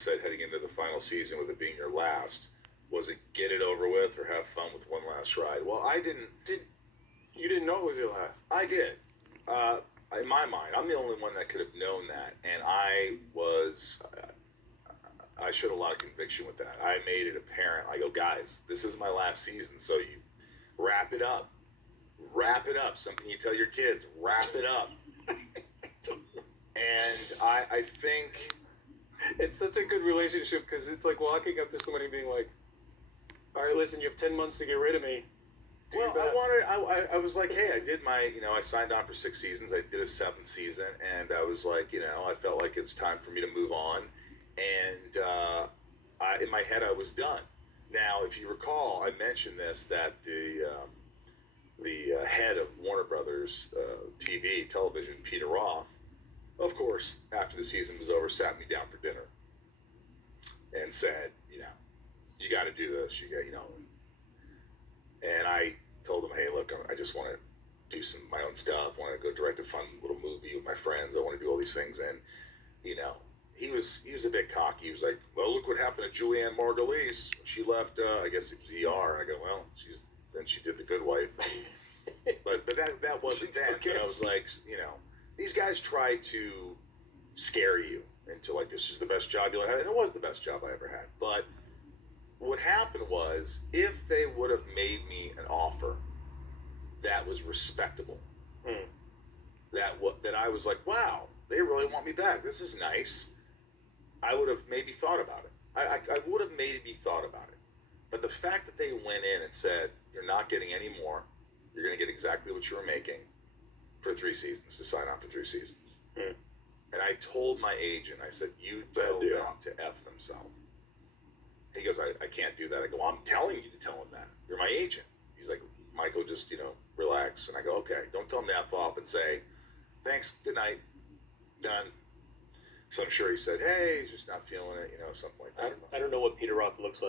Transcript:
said heading into the final season with it being your last? Was it get it over with or have fun with one last ride? Well, I didn't. You didn't know it was your last? I did. In my mind, I'm the only one that could have known that, and I showed a lot of conviction with that. I made it apparent. I go, guys, this is my last season, so you wrap it up. Wrap it up. Something you tell your kids. Wrap it up. And I think it's such a good relationship because it's like walking up to somebody and being like, all right, listen, you have 10 months to get rid of me. Well, I was like, hey, I did my, I signed on for 6 seasons. I did a 7th season, and I was like, I felt like it's time for me to move on. And in my head, I was done. Now, if you recall, I mentioned this, that the head of Warner Brothers television, Peter Roth, of course, after the season was over, sat me down for dinner and said, you got to do this. And I told him, hey, look, I just want to do some of my own stuff. I want to go direct a fun little movie with my friends. I want to do all these things. And, he was a bit cocky. He was like, well, look what happened to Julianne Margulies. She left, I guess it was ER. And I go, well, then she did The Good Wife. but that wasn't then. Okay. But I was like, these guys try to scare you into like, this is the best job you'll ever have. And it was the best job I ever had. But what happened was, if they would have made me an offer that was respectable, that I was like, wow, they really want me back. This is nice. I would have maybe thought about it. I would have maybe thought about it. But the fact that they went in and said, you're not getting any more, you're going to get exactly what you were making for 3 seasons, to sign on for 3 seasons. And I told my agent, I said, you tell them to F themselves. He goes, I can't do that. I go, I'm telling you to tell him that. You're my agent. He's like, Michael, just, relax. And I go, okay, don't tell him to F off and say, thanks, good night, done. So I'm sure he said, hey, he's just not feeling it, something like that. I don't know what Peter Roth looks like.